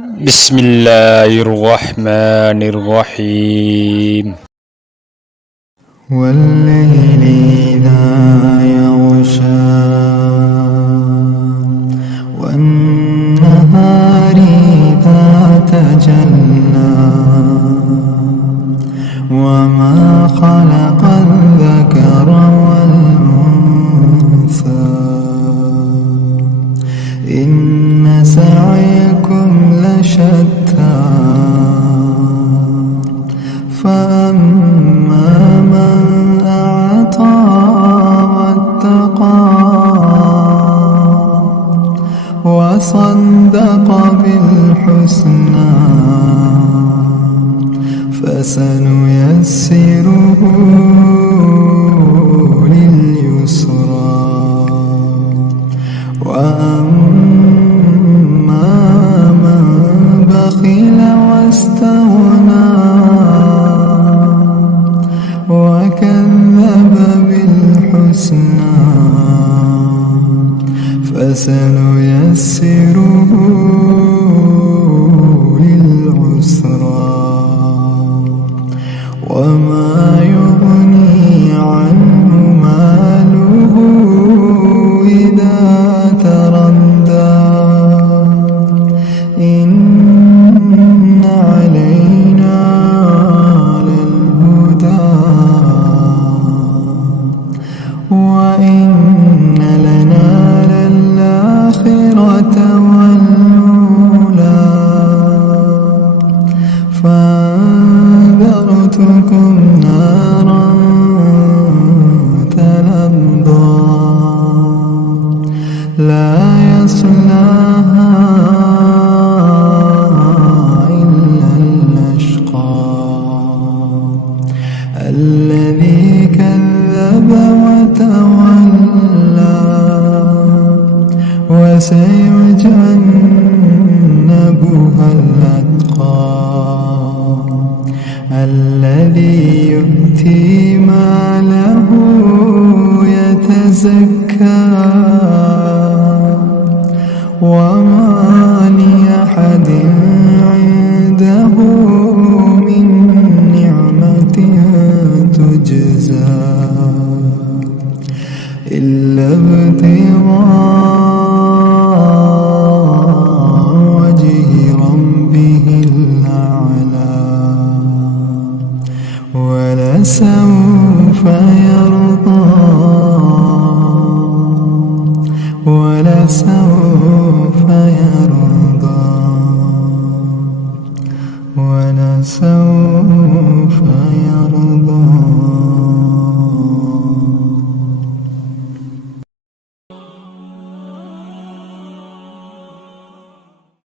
بسم الله الرحمن الرحيم. والليل إذا يغشى والنهار إذا تجلى وما خلق الذكر والأنثى إن سعيكم لشتى فأما من أعطى واتقى وصدق بالحسنى فسنيسره لليسرى وأما من بخل واستغنى وكذب بالحسنى فسنيسره للعسرى وما يغني عنه ماله إذا تردى إن علينا للهدى وإن لنا للآخرة والأولى فأنذرتكم نارا تلظى لا يصلاها إلا الأشقى الذي كذب وتولى وسيجنبها الأتقى الذي يؤتي ماله يتزكى وما لأحد عنده من نعمة تجزى إلا ابتغاء وجه ربه الأعلى ولسوف يرضى ولسوف يرضى ولسوف يرضى.